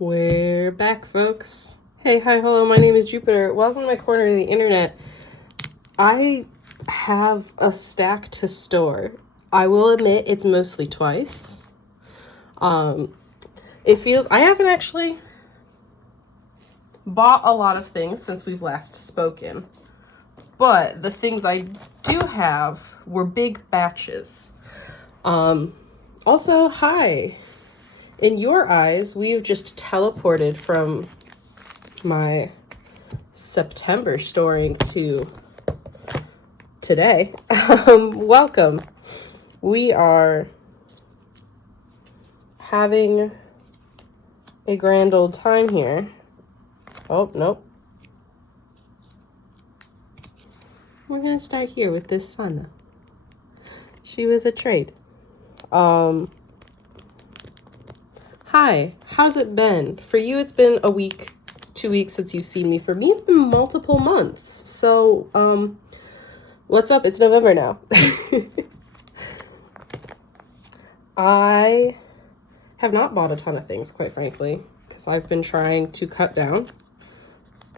We're back, folks. Hey, hi, hello, my name is Jupiter. Welcome to my corner of the internet. I have a stack to store. I will admit it's mostly twice. It feels, I haven't actually bought a lot of things since we've last spoken, but the things I do have were big batches. Also, hi. In your eyes, we've just teleported from my September storing to today. Welcome. We are having a grand old time here. Oh, nope. We're gonna start here with this Sana. She was a trade. Hi, how's it been? For you, it's been a week, 2 weeks since you've seen me. For me, it's been multiple months. So, what's up? It's November now. I have not bought a ton of things, quite frankly, because I've been trying to cut down.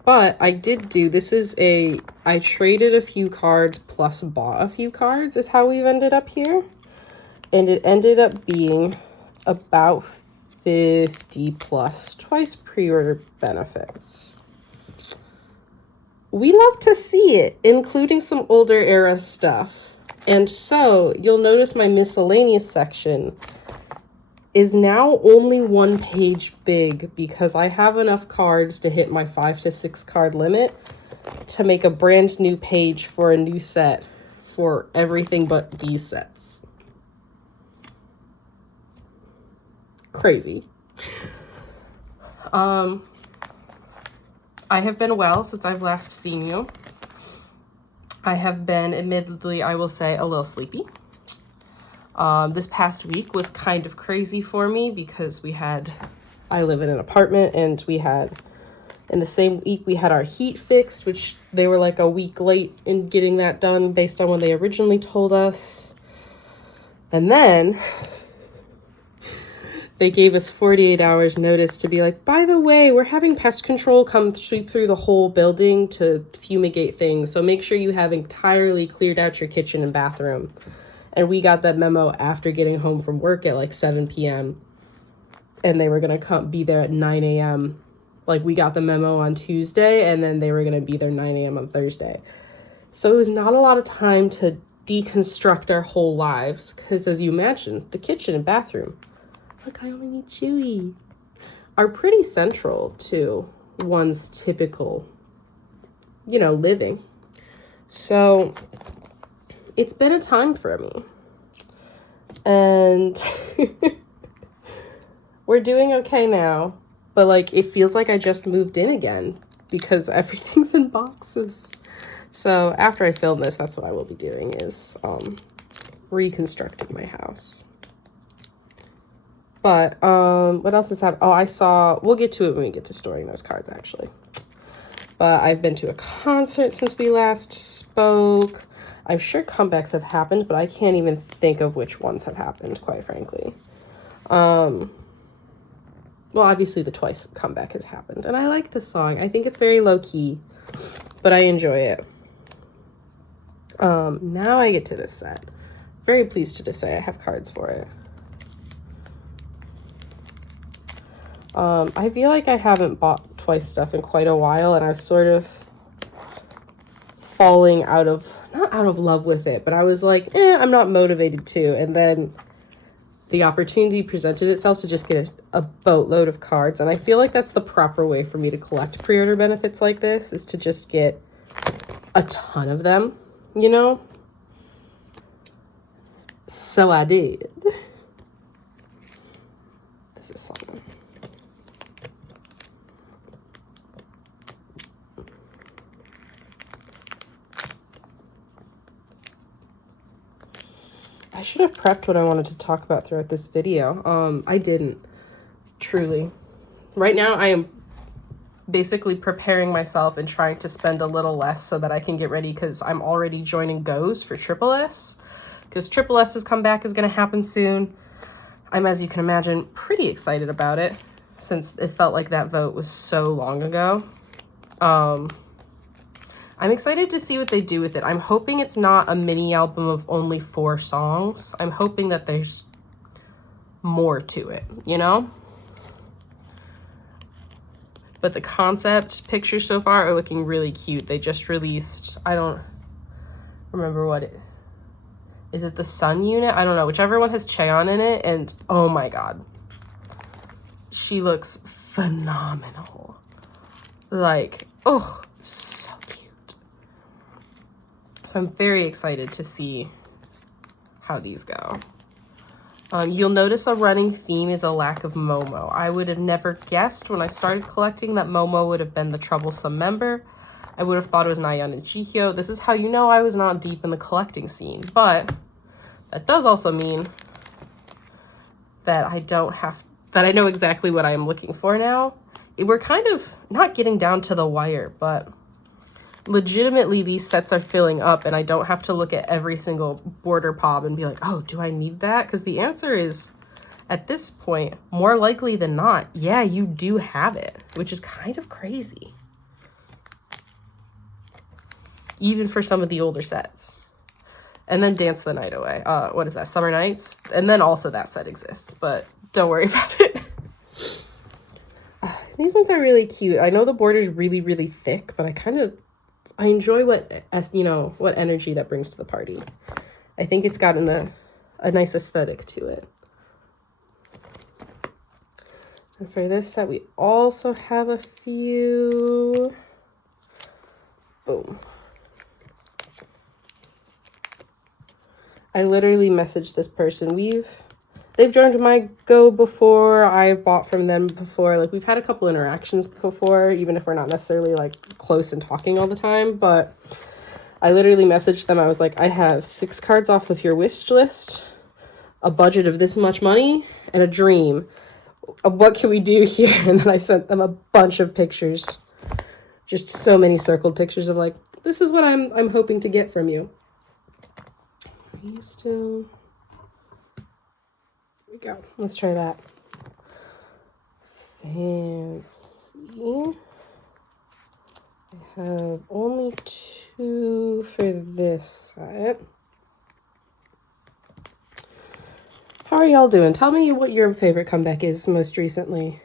But I did do, I traded a few cards plus bought a few cards is how we've ended up here. And it ended up being about 50 plus twice pre-order benefits. We love to see it, including some older era stuff. And so you'll notice my miscellaneous section is now only 1 page big because I have enough cards to hit my 5 to 6 card limit to make a brand new page for a new set for everything but these sets. Crazy. I have been well since I've last seen you. I have been, admittedly, I will say, a little sleepy. This past week was kind of crazy for me because I live in an apartment, and in the same week, we had our heat fixed, which they were like a week late in getting that done based on when they originally told us. And then they gave us 48 hours notice to be like, by the way, we're having pest control come sweep through the whole building to fumigate things. So make sure you have entirely cleared out your kitchen and bathroom. And we got that memo after getting home from work at like 7 p.m. And they were going to be there at 9 a.m. Like, we got the memo on Tuesday, and then they were going to be there 9 a.m. on Thursday. So it was not a lot of time to deconstruct our whole lives. Because as you mentioned, the kitchen and bathroom, look, I only need Chewy, are pretty central to one's typical, living. So it's been a time for me. And we're doing okay now. But, it feels like I just moved in again because everything's in boxes. So after I film this, that's what I will be doing is reconstructing my house. But, what else has happened? Oh, we'll get to it when we get to storing those cards, actually. But I've been to a concert since we last spoke. I'm sure comebacks have happened, but I can't even think of which ones have happened, quite frankly. Well, obviously the Twice comeback has happened, and I like this song. I think it's very low-key, but I enjoy it. Now I get to this set. Very pleased to say I have cards for it. I feel like I haven't bought Twice stuff in quite a while, and I've sort of falling not out of love with it, but I was like, I'm not motivated to. And then the opportunity presented itself to just get a boatload of cards. And I feel like that's the proper way for me to collect pre-order benefits like this, is to just get a ton of them, So I did. This is something. I should have prepped what I wanted to talk about throughout this video. I didn't, truly. Right now, I am basically preparing myself and trying to spend a little less so that I can get ready, because I'm already joining goes for TripleS, because TripleS's comeback is going to happen soon. I'm, as you can imagine, pretty excited about it. since it felt like that vote was so long ago. I'm excited to see what they do with it. I'm hoping it's not a mini album of only 4 songs. I'm hoping that there's more to it, you know? But the concept pictures so far are looking really cute. They just released, I don't remember what it is. It the Sun unit? I don't know. Whichever one has Cheon in it. And oh my god. She looks phenomenal. Like, oh, so cute. So I'm very excited to see how these go. You'll notice a running theme is a lack of Momo. I would have never guessed when I started collecting that Momo would have been the troublesome member. I would have thought it was Nayeon and Jihyo. This is how you know I was not deep in the collecting scene. But that does also mean that I know exactly what I am looking for now. We're kind of not getting down to the wire, but legitimately these sets are filling up and I don't have to look at every single border pob and be like, oh, do I need that? Because the answer is, at this point, more likely than not, yeah, you do have it, which is kind of crazy. Even for some of the older sets. And then Dance the Night Away. What is that? Summer Nights? And then also that set exists, but don't worry about it. These ones are really cute. I know the border's really, really thick, but I enjoy what energy that brings to the party. I think it's gotten a nice aesthetic to it. And for this set, we also have a few. Boom. I literally messaged this person. They've joined my Go before. I've bought from them before. Like, we've had a couple interactions before, even if we're not necessarily like close and talking all the time. But I literally messaged them. I was like, I have 6 cards off of your wish list, a budget of this much money, and a dream. What can we do here? And then I sent them a bunch of pictures. Just so many circled pictures of like, this is what I'm hoping to get from you. Are you still... Here we go. Let's try that. Fancy. I have only 2 for this set. How are y'all doing? Tell me what your favorite comeback is most recently.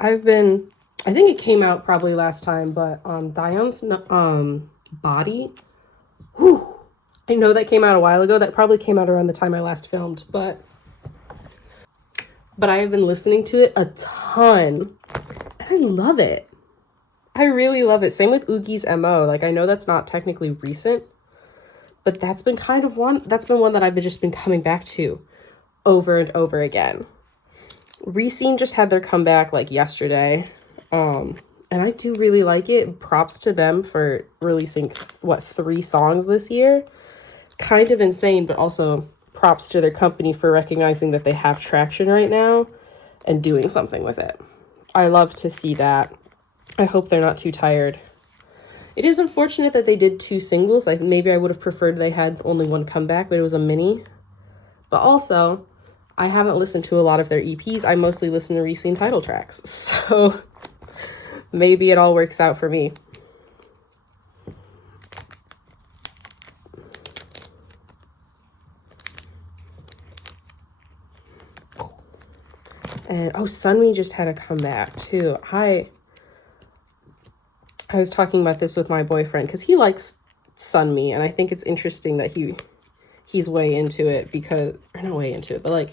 I think it came out probably last time, but Daeon's Body. Whew. I know that came out a while ago. That probably came out around the time I last filmed, but I have been listening to it a ton, and I love it. I really love it. Same with Oogi's MO. Like, I know that's not technically recent, but that's been one that I've just been coming back to over and over again. Reseen just had their comeback like yesterday, and I do really like it. Props to them for releasing 3 songs this year. Kind of insane, but also props to their company for recognizing that they have traction right now and doing something with it. I love to see that. I hope they're not too tired. It is unfortunate that they did 2 singles. Like, maybe I would have preferred they had only 1 comeback, but it was a mini. But also, I haven't listened to a lot of their EPs. I mostly listen to Reseen title tracks. So maybe it all works out for me. And Sunmi just had a comeback too. I was talking about this with my boyfriend because he likes Sunmi, and I think it's interesting that he's way into it not way into it, but like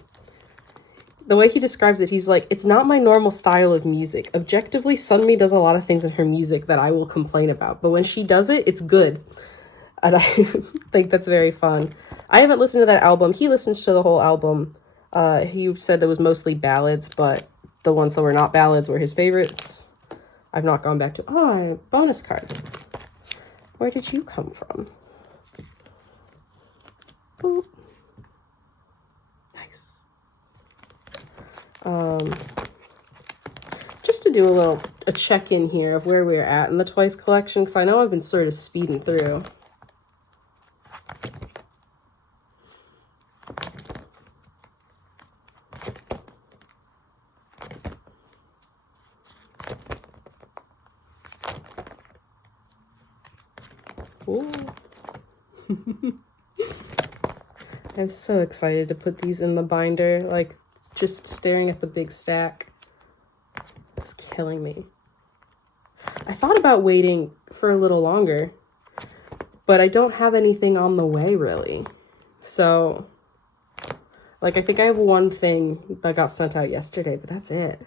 the way he describes it, he's like, it's not my normal style of music. Objectively, Sunmi does a lot of things in her music that I will complain about, but when she does it, it's good. And I think that's very fun. I haven't listened to that album. He listens to the whole album. He said there was mostly ballads, but the ones that were not ballads were his favorites. I've not gone back to... Oh, bonus card. Where did you come from? Boop. Nice. Just to do a check-in here of where we're at in the Twice collection, because I know I've been sort of speeding through. Ooh. I'm so excited to put these in the binder. Like, just staring at the big stack is killing me. I thought about waiting for a little longer, but I don't have anything on the way, really. So, like, I think I have one thing that got sent out yesterday, but that's it.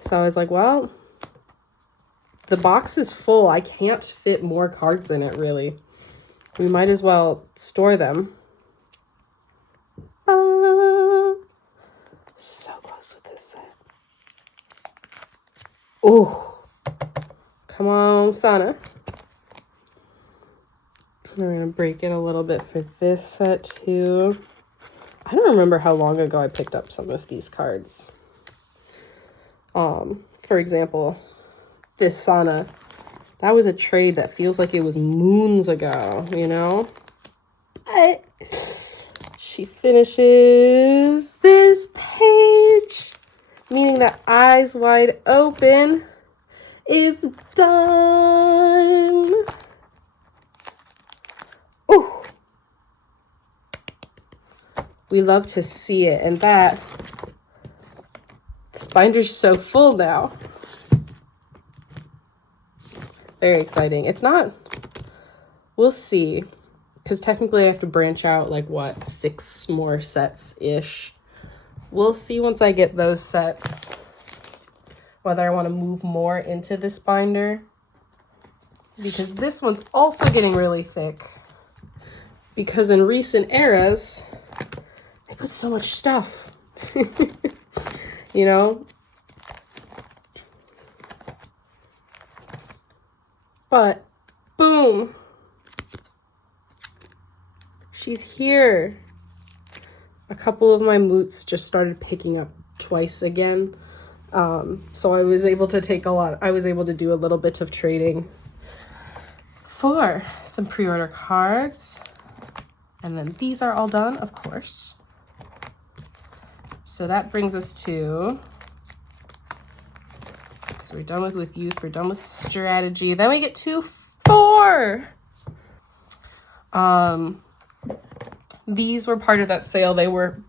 So I was like, well, the box is full. I can't fit more cards in it, really. We might as well store them. So close with this set. Oh, come on, Sana. We're going to break it a little bit for this set, too. I don't remember how long ago I picked up some of these cards. For example, this Sana. That was a trade that feels like it was moons ago, you know? She finishes this page, meaning that Eyes Wide Open is done. Ooh. We love to see it, and that this binder's so full now. Very exciting. It's not, we'll see, because technically I have to branch out like what, 6 more sets-ish. We'll see once I get those sets whether I want to move more into this binder, because this one's also getting really thick, because in recent eras they put so much stuff. You know? But boom, she's here. A couple of my moots just started picking up twice again. So I was able to do a little bit of trading for some pre-order cards. And then these are all done, of course. So that brings us to, so we're done with youth, we're done with strategy. Then we get to 4. These were part of that sale. They were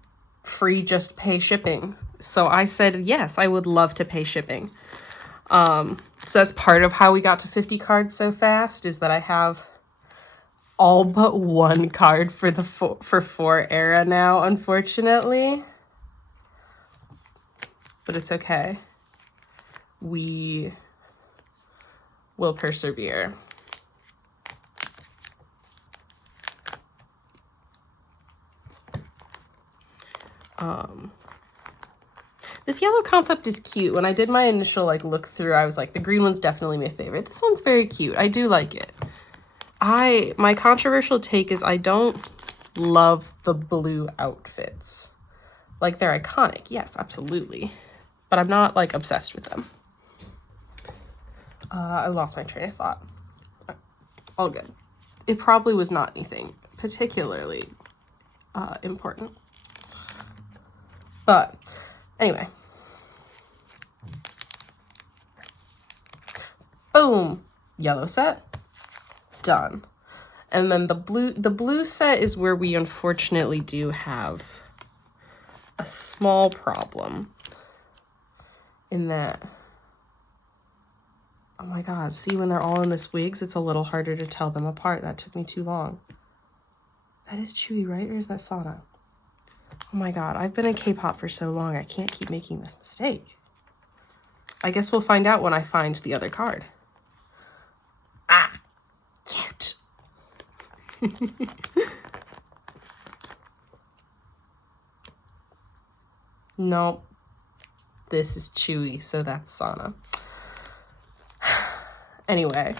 free, just pay shipping. So I said, yes, I would love to pay shipping. So that's part of how we got to 50 cards so fast, is that I have all but 1 card for the for 4 era now, unfortunately. But it's okay. We will persevere. This yellow concept is cute. When I did my initial look through, I was like, the green one's definitely my favorite. This one's very cute. I do like it. My controversial take is I don't love the blue outfits. Like, they're iconic. Yes, absolutely. But I'm not obsessed with them. I lost my train of thought. All good. It probably was not anything particularly important. But anyway. Boom. Yellow set. Done. And then the blue set is where we unfortunately do have a small problem. In that, oh my god, see, when they're all in this wigs, it's a little harder to tell them apart. That took me too long. That is Chewy, right? Or is that Sana? Oh my god, I've been in K-pop for so long, I can't keep making this mistake. I guess we'll find out when I find the other card. Ah, cute. Nope. This is Chewy, so that's Sana. Anyway.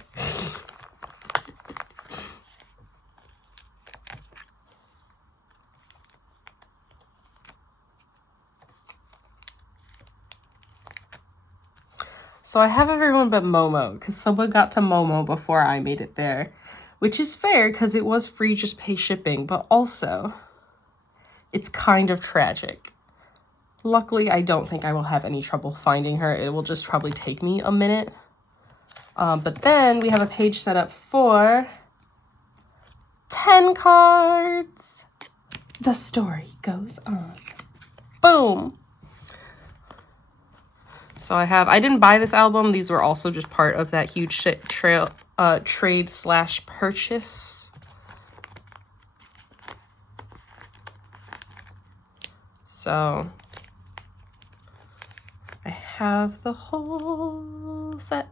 So I have everyone but Momo, because someone got to Momo before I made it there. Which is fair, because it was free, just pay shipping, but also, it's kind of tragic. Luckily, I don't think I will have any trouble finding her. It will just probably take me a minute. But then we have a page set up for 10 cards. The story goes on. Boom. So I didn't buy this album. These were also just part of that huge trade slash purchase. So I have the whole set.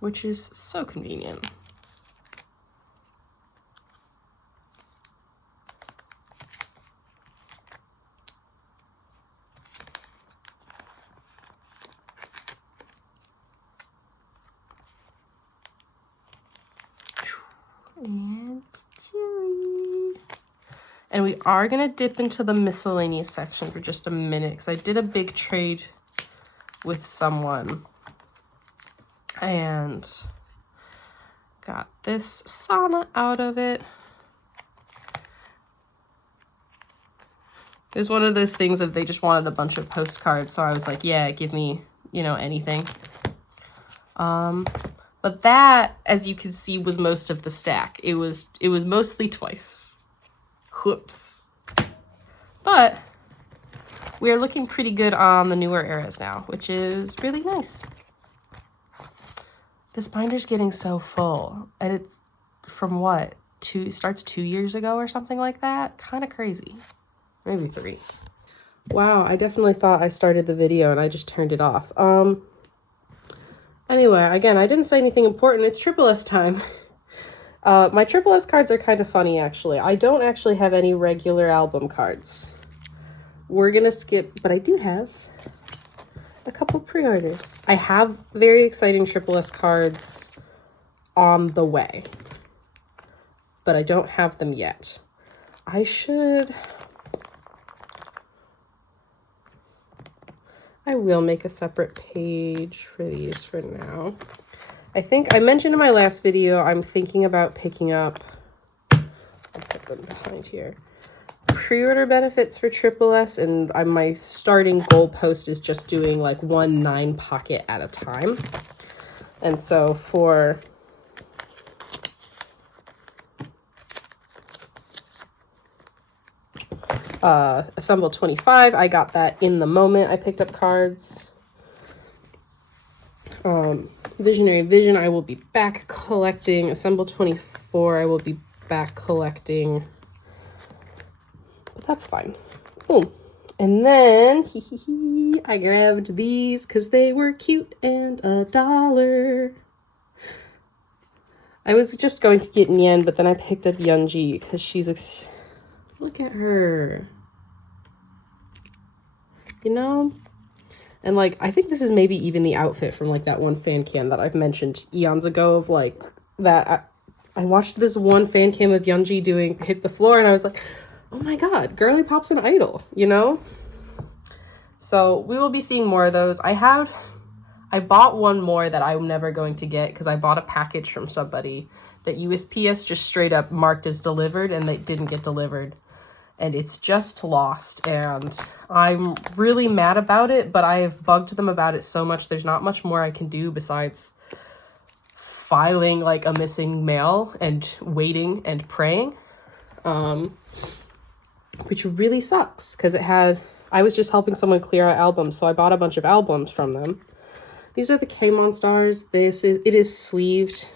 Which is so convenient. And chewy. And we are gonna dip into the miscellaneous section for just a minute because I did a big trade with someone and got this sauna out of it. It was one of those things of they just wanted a bunch of postcards, so I was like, yeah, give me, you know, anything. But that, as you can see, was most of the stack. It was mostly twice. Whoops. But we are looking pretty good on the newer eras now, which is really nice. This binder's getting so full, and it's from what? Starts 2 years ago or something like that? Kind of crazy. Maybe 3. Wow, I definitely thought I started the video and I just turned it off. Anyway, again, I didn't say anything important. It's TripleS time. My TripleS cards are kind of funny, actually. I don't actually have any regular album cards. We're gonna skip, but I do have a couple pre-orders. I have very exciting TripleS cards on the way, but I don't have them yet. I will make a separate page for these for now. I think I mentioned in my last video, I'm thinking about picking up, I'll put them behind here, pre-order benefits for TripleS, and my starting goal post is just doing like 1 9-pocket at a time. And so for Assemble 25, I got that in the moment I picked up cards. Visionary Vision, I will be back collecting. Assemble 24, I will be back collecting. But that's fine. Boom. And then I grabbed these because they were cute and $1. I was just going to get Nyen, but then I picked up Yoonji because she's look at her. You know? And like, I think this is maybe even the outfit from like that one fan cam that I've mentioned eons ago of like that. I watched this one fan cam of Yoonji doing Hit the Floor and I was like, oh my God, Girly Pop's an idol, you know? So we will be seeing more of those. I bought one more that I'm never going to get because I bought a package from somebody that USPS just straight up marked as delivered and they didn't get delivered. And it's just lost, and I'm really mad about it, but I have bugged them about it so much. There's not much more I can do besides filing like a missing mail and waiting and praying, which really sucks because I was just helping someone clear out albums, so I bought a bunch of albums from them. These are the K-Monstars. It is sleeved.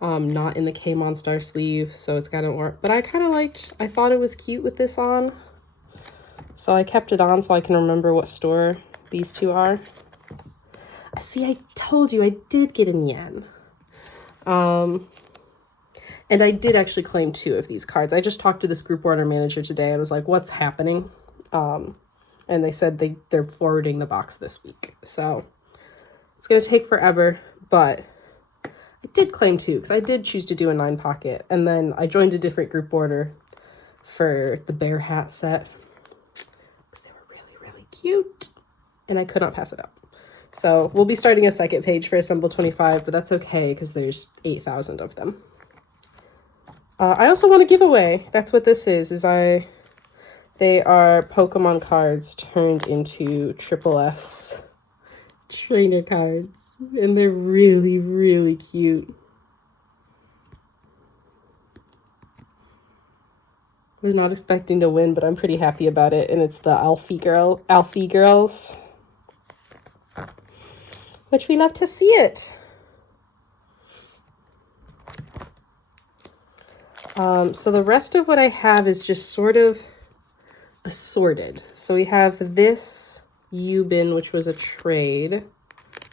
Not in the K-Monstar sleeve, so it's gotta work. But I thought it was cute with this on. So I kept it on so I can remember what store these two are. See, I told you I did get a Nyen. And I did actually claim 2 of these cards. I just talked to this group order manager today. I was like, what's happening? And they said they're forwarding the box this week. So it's gonna take forever, but I did claim 2 because I did choose to do a 9-pocket, and then I joined a different group order for the bear hat set because they were really, really cute, and I could not pass it up. So we'll be starting a second page for Assemble 25, but that's okay because there's 8,000 of them. I also want a giveaway. That's what this is they are Pokemon cards turned into TripleS trainer cards. And they're really, really cute. Was not expecting to win, but I'm pretty happy about it. And it's the Alfie Girls, which we love to see it. So the rest of what I have is just sort of assorted. So we have this U-bin, which was a trade.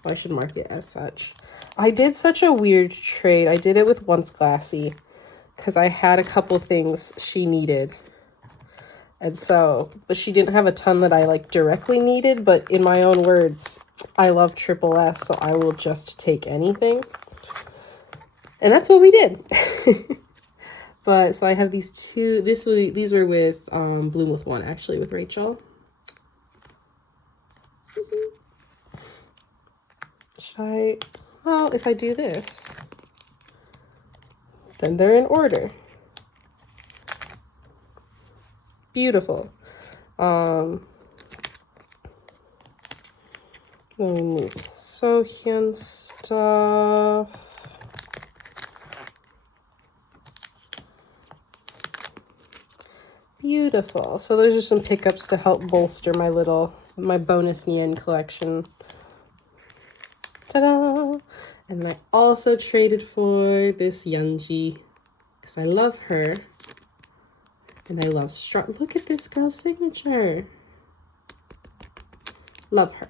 Oh, I should mark it as such. I did such a weird trade. I did it with Once Glassy because I had a couple things she needed. And so, but she didn't have a ton that I like directly needed, but in my own words, I love TripleS, so I will just take anything. And that's what we did. But so I have these two, these were with Bloom with One, actually, with Rachel. Should I, well, if I do this, then they're in order. Beautiful. Let me move Sohyun stuff. Beautiful. So those are some pickups to help bolster my bonus Nyan collection. Ta-da! And I also traded for this Yeonji because I love her. And I love look at this girl's signature. Love her.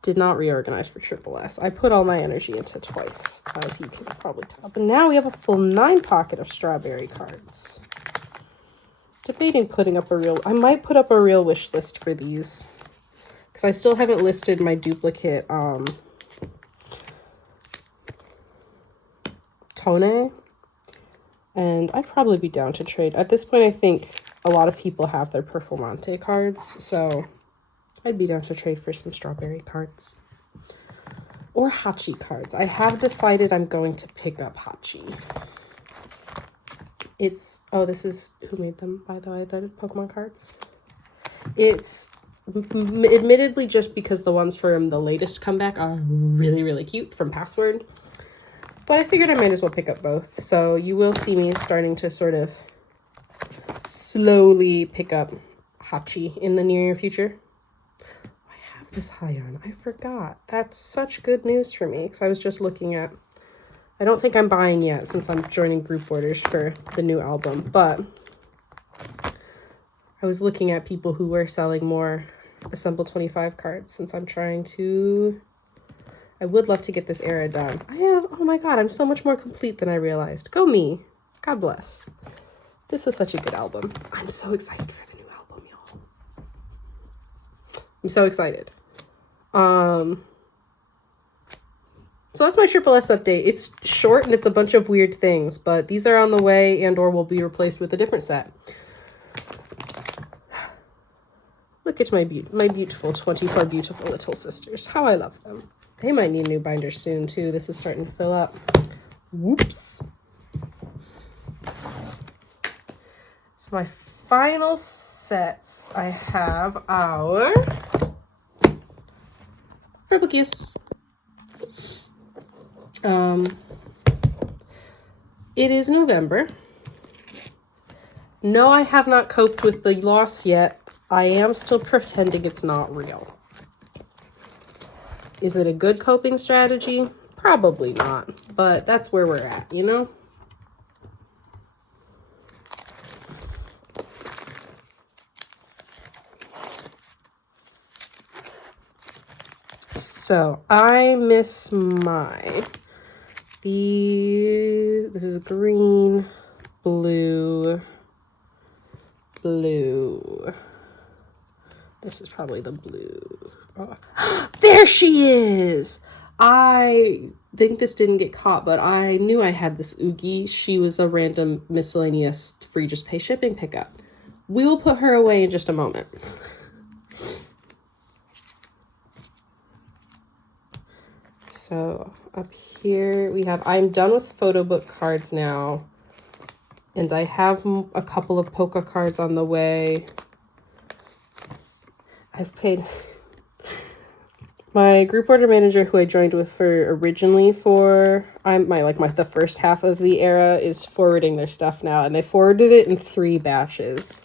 Did not reorganize for TripleS. I put all my energy into twice, as you can probably tell. But now we have a full 9 pocket of strawberry cards. Debating putting up I might put up a real wish list for these. Because I still haven't listed my duplicate Tone. And I'd probably be down to trade. At this point, I think a lot of people have their Performante cards. So I'd be down to trade for some strawberry cards. Or Hachi cards. I have decided I'm going to pick up Hachi. It's, oh, this is, who made them, by the way, the Pokemon cards? It's admittedly just because the ones from the latest comeback are really, really cute from Password. But I figured I might as well pick up both. So you will see me starting to sort of slowly pick up Hachi in the near future. I have this Haiyan. I forgot. That's such good news for me because I was just looking at, I don't think I'm buying yet since I'm joining group orders for the new album, but I was looking at people who were selling more Assemble 25 cards since I'm trying to, I would love to get this era done. I have, oh my god, I'm so much more complete than I realized. Go me. God bless. This was such a good album. I'm so excited for the new album, y'all. I'm so excited. So that's my TripleS update. It's short and it's a bunch of weird things, but these are on the way and or will be replaced with a different set. Look at my beautiful 24 beautiful little sisters. How I love them. They might need new binders soon too. This is starting to fill up. Whoops. So my final sets, I have our TripleS. It is November. No, I have not coped with the loss yet. I am still pretending it's not real. Is it a good coping strategy? Probably not, but that's where we're at, you know? So I miss this is green, blue. This is probably the blue. Oh. There she is! I think this didn't get caught, but I knew I had this Oogie. She was a random miscellaneous free just pay shipping pickup. We will put her away in just a moment. So up here we have, I'm done with photo book cards now. And I have a couple of Pokcards on the way. I've paid my group order manager who I joined with for originally for the first half of the era is forwarding their stuff now, and they forwarded it in 3 batches.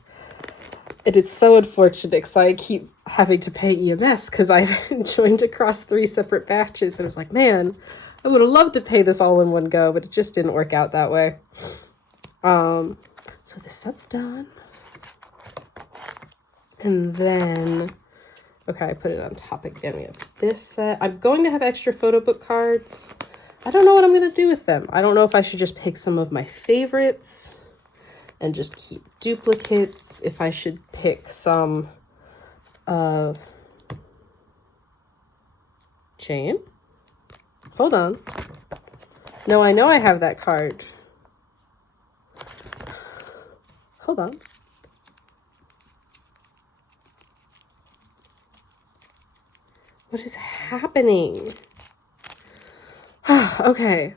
And it's so unfortunate because I keep having to pay EMS because I've joined across 3 separate batches. And I was like, man, I would have loved to pay this all in one go, but it just didn't work out that way. So this set's done. And then, okay, I put it on top again. We have this set. I'm going to have extra photo book cards. I don't know what I'm going to do with them. I don't know if I should just pick some of my favorites and just keep duplicates. If I should pick some chain. Hold on. No, I know I have that card. Hold on. What is happening? Okay.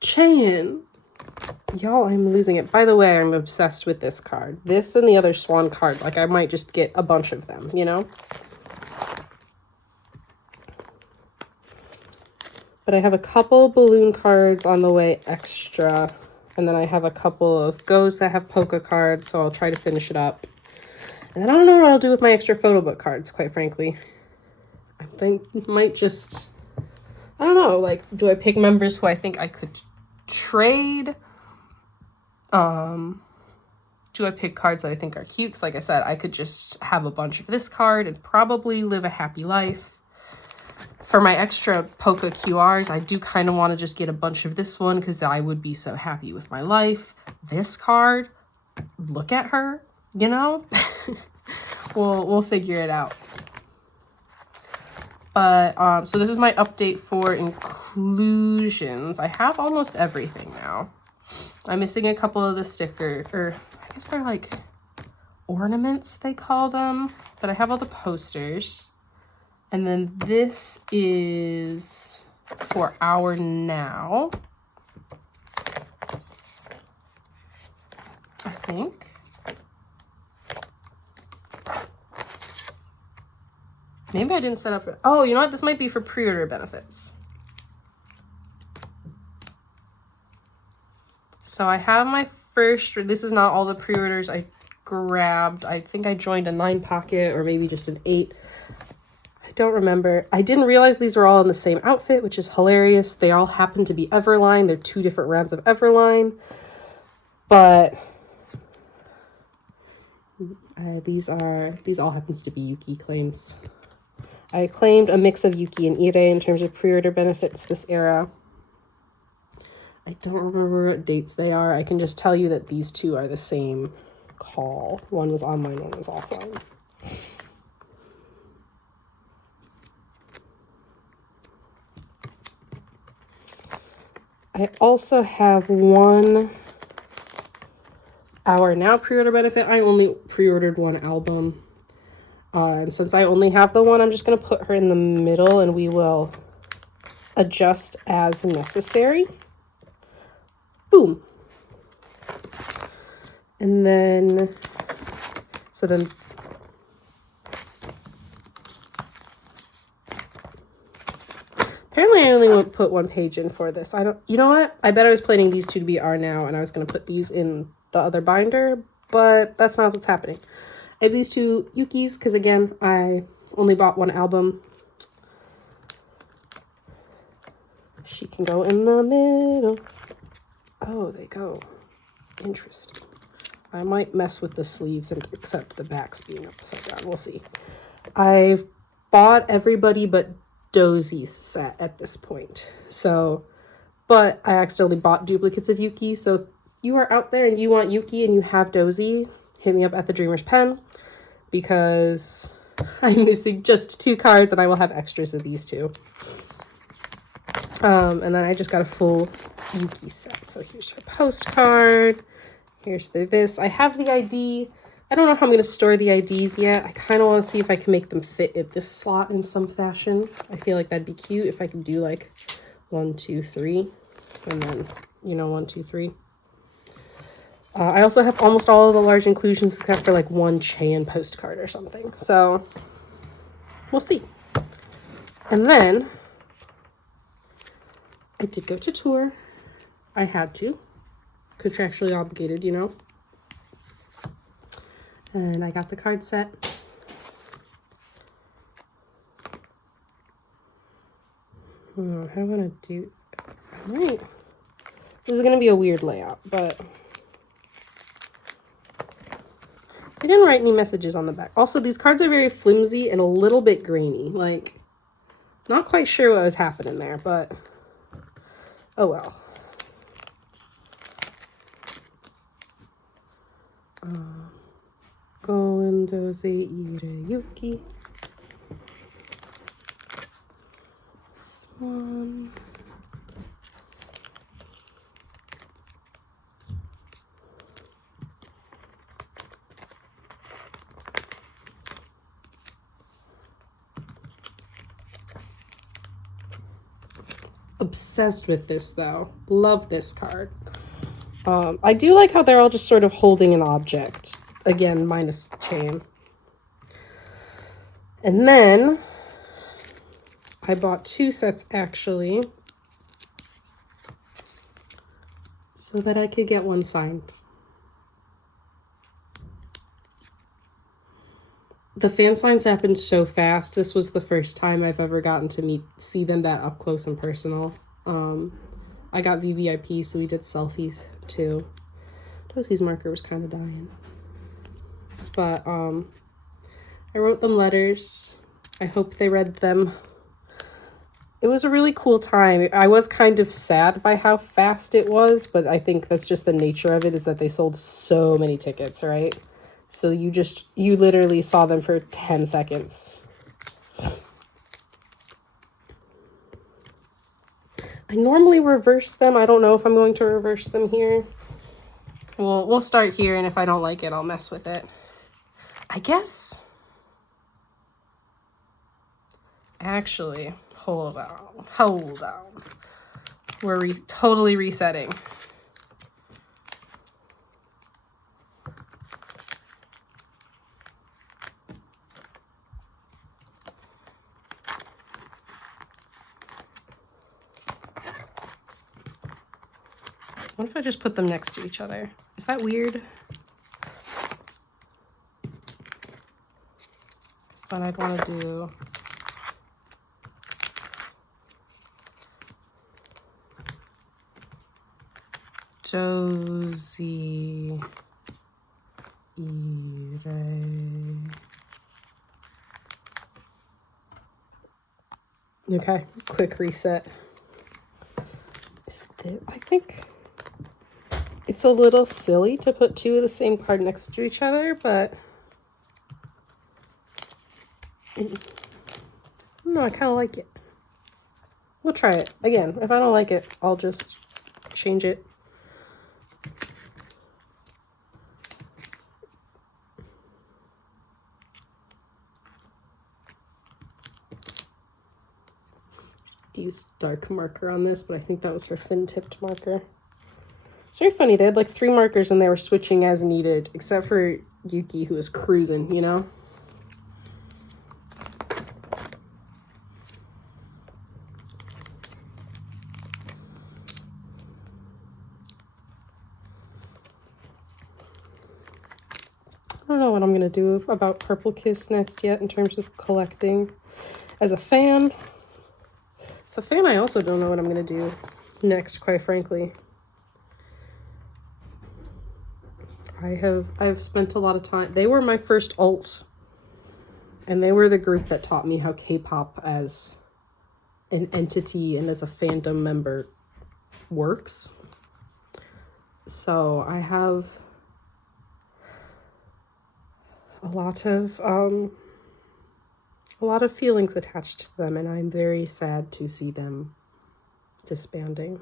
Chain. Y'all, I'm losing it. By the way, I'm obsessed with this card. This and the other swan card. Like, I might just get a bunch of them, you know? But I have a couple balloon cards on the way extra. And then I have a couple of goes that have polka cards, so I'll try to finish it up. And then I don't know what I'll do with my extra photo book cards, quite frankly. I think might just... I don't know, like, do I pick members who I think I could trade? Do I pick cards that I think are cute? Because like I said, I could just have a bunch of this card and probably live a happy life. For my extra polka QRs, I do kind of want to just get a bunch of this one because I would be so happy with my life. This card, look at her, you know? We'll figure it out. But, so this is my update for inclusions. I have almost everything now. I'm missing a couple of the sticker, or I guess they're like ornaments, they call them. But I have all the posters. And then this is for our now. I think. Maybe I didn't set up for... Oh, you know what? This might be for pre-order benefits. So I have my first... This is not all the pre-orders I grabbed. I think I joined a 9 pocket or maybe just an 8. I don't remember. I didn't realize these were all in the same outfit, which is hilarious. They all happen to be Everline. They're 2 different rounds of Everline. But... these all happens to be Yuqi claims. I claimed a mix of Yuqi and Ire in terms of pre-order benefits this era. I don't remember what dates they are. I can just tell you that these 2 are the same call. One was online, one was offline. I also have one Our Now pre-order benefit. I only pre-ordered 1 album. And since I only have the one, I'm just going to put her in the middle and we will adjust as necessary. Boom. And then, so then, apparently I only want to put 1 page in for this. You know what? I bet I was planning these 2 to be Our Now and I was going to put these in the other binder, but that's not what's happening. I have these 2 Yuqis because, again, I only bought 1 album. She can go in the middle. Oh, they go. Interesting. I might mess with the sleeves and accept the backs being upside down. We'll see. I've bought everybody but Dozie's set at this point. So, but I accidentally bought duplicates of Yuqi. So if you are out there and you want Yuqi and you have Dozie, hit me up at the Dreamer's Pen. Because I'm missing just 2 cards and I will have extras of these 2. And then I just got a full Yuqi set. So here's her postcard. Here's this. I have the ID. I don't know how I'm going to store the IDs yet. I kind of want to see if I can make them fit in this slot in some fashion. I feel like that'd be cute if I could do like 1, 2, 3. And then, 1, 2, 3. I also have almost all of the large inclusions except for like one Chan postcard or something. So we'll see. And then I did go to tour. I had to. Contractually obligated, you know. And I got the card set. How do I want to do this? All right. This is going to be a weird layout, but they didn't write any messages on the back. Also, these cards are very flimsy and a little bit grainy. Like, not quite sure what was happening there, but oh well. Bonus Yuqi. This one. Obsessed with this though. Love this card. I do like how they're all just sort of holding an object. Again, minus chain. And then I bought 2 sets actually, so that I could get one signed. The fan signs happened so fast. This was the first time I've ever gotten to see them that up close and personal. I got VVIP, so we did selfies too. Dosie's marker was kind of dying. But I wrote them letters. I hope they read them. It was a really cool time. I was kind of sad by how fast it was, but I think that's just the nature of it, is that they sold so many tickets, right? So you literally saw them for 10 seconds. I normally reverse them. I don't know if I'm going to reverse them here. Well, we'll start here, and if I don't like it, I'll mess with it. I guess. Actually, hold on. We're totally resetting. What if I just put them next to each other? Is that weird? But I'd want to do... Josie... Okay, quick reset. I think it's a little silly to put 2 of the same card next to each other, but no, I kind of like it. We'll try it again. If I don't like it, I'll just change it. Use dark marker on this, but I think that was her thin tipped marker. It's very funny. They had like 3 markers and they were switching as needed, except for Yuki, who was cruising, you know? I don't know what I'm gonna do about Purple Kiss next yet in terms of collecting. As a fan, I also don't know what I'm gonna do next, quite frankly. I've spent a lot of time. They were my first alt, and they were the group that taught me how K-pop as an entity and as a fandom member works. So I have a lot of feelings attached to them, and I'm very sad to see them disbanding.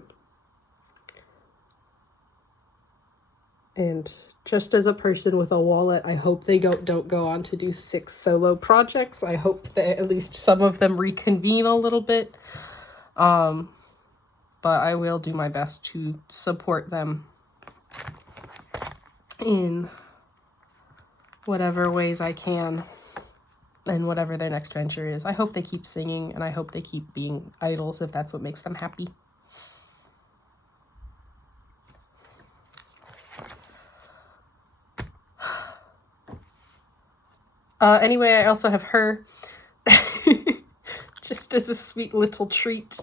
And just as a person with a wallet, I hope they don't go on to do 6 solo projects. I hope that at least some of them reconvene a little bit. But I will do my best to support them in whatever ways I can and whatever their next venture is. I hope they keep singing, and I hope they keep being idols if that's what makes them happy. Anyway, I also have her just as a sweet little treat.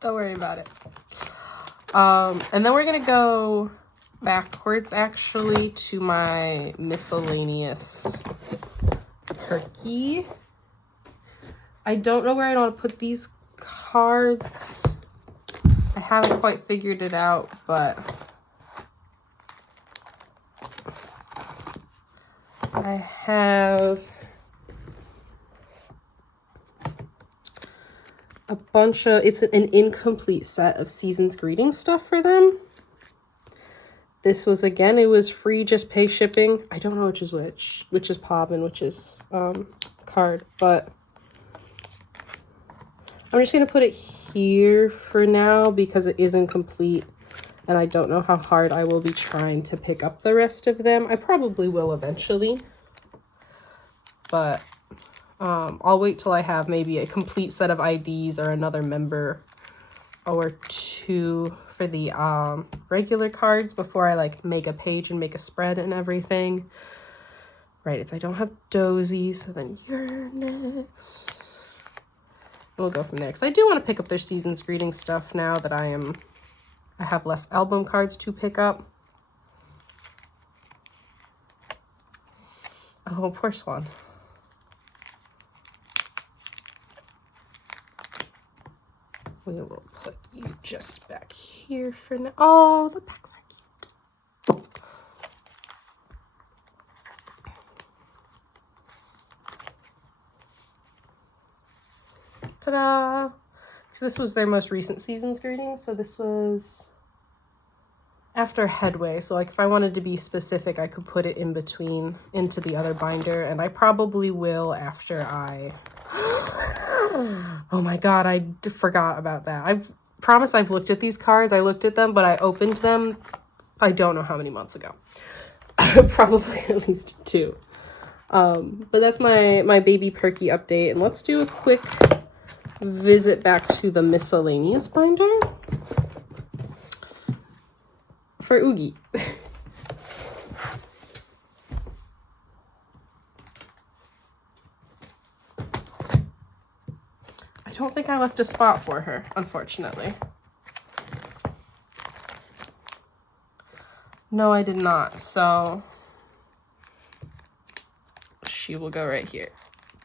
Don't worry about it. And then we're gonna go backwards actually to my miscellaneous Purki. I don't know where I want to put these cards. I haven't quite figured it out, but I have a bunch of, it's an incomplete set of season's greeting stuff for them. This was, again, it was free, just pay shipping. I don't know which is Pob and which is card, but I'm just going to put it here for now because it isn't complete and I don't know how hard I will be trying to pick up the rest of them. I probably will eventually, but I'll wait till I have maybe a complete set of IDs or another member or two for the regular cards before I like make a page and make a spread and everything. Right, it's I don't have Dozy, so then you're next. We'll go from there because I do want to pick up their season's greeting stuff now that I have less album cards to pick up. Oh, poor Swan. We will put you just back here for now. Oh, the packs are cute. Ta-da! So this was their most recent season's greeting. So this was after Headway. So like if I wanted to be specific, I could put it in between into the other binder. And I probably will after I... Oh my god, I forgot about that. I promise I've looked at these cards. I looked at them, but I opened them I don't know how many months ago. Probably at least 2. But that's my baby Purki update. And let's do a quick visit back to the miscellaneous binder for Oogie. I don't think I left a spot for her, unfortunately. No, I did not. So she will go right here.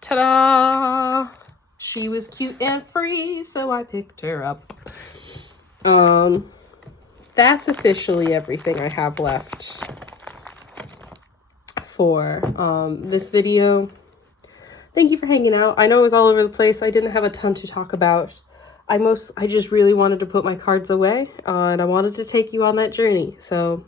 Ta-da! She was cute and free, so I picked her up. That's officially everything I have left for this video. Thank you for hanging out. I know it was all over the place. I didn't have a ton to talk about. I just really wanted to put my cards away, and I wanted to take you on that journey. So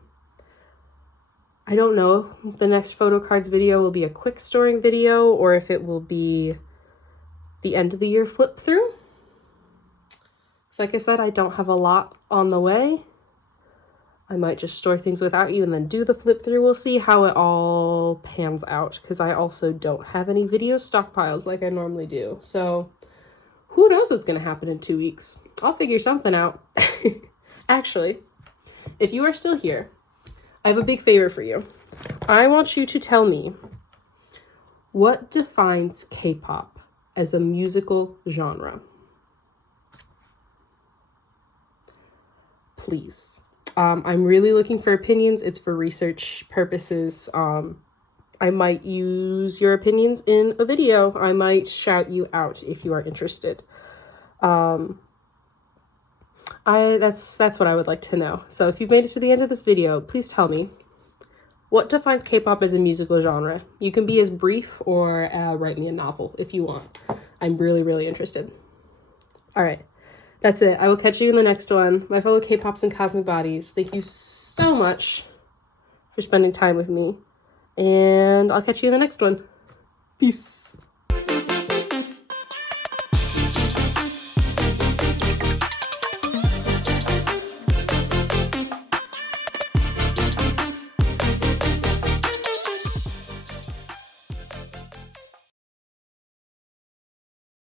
I don't know. The next Photocards video will be a quick storing video, or if it will be the end of the year flip through. So like I said, I don't have a lot on the way. I might just store things without you and then do the flip through. We'll see how it all pans out because I also don't have any video stockpiles like I normally do. So who knows what's going to happen in 2 weeks. I'll figure something out. Actually, if you are still here, I have a big favor for you. I want you to tell me what defines K-pop as a musical genre. Please. I'm really looking for opinions. It's for research purposes. I might use your opinions in a video. I might shout you out if you are interested. That's what I would like to know. So if you've made it to the end of this video, please tell me what defines K-pop as a musical genre. You can be as brief or write me a novel if you want. I'm really, really interested. All right. That's it. I will catch you in the next one. My fellow K-pops and cosmic bodies, thank you so much for spending time with me. And I'll catch you in the next one. Peace.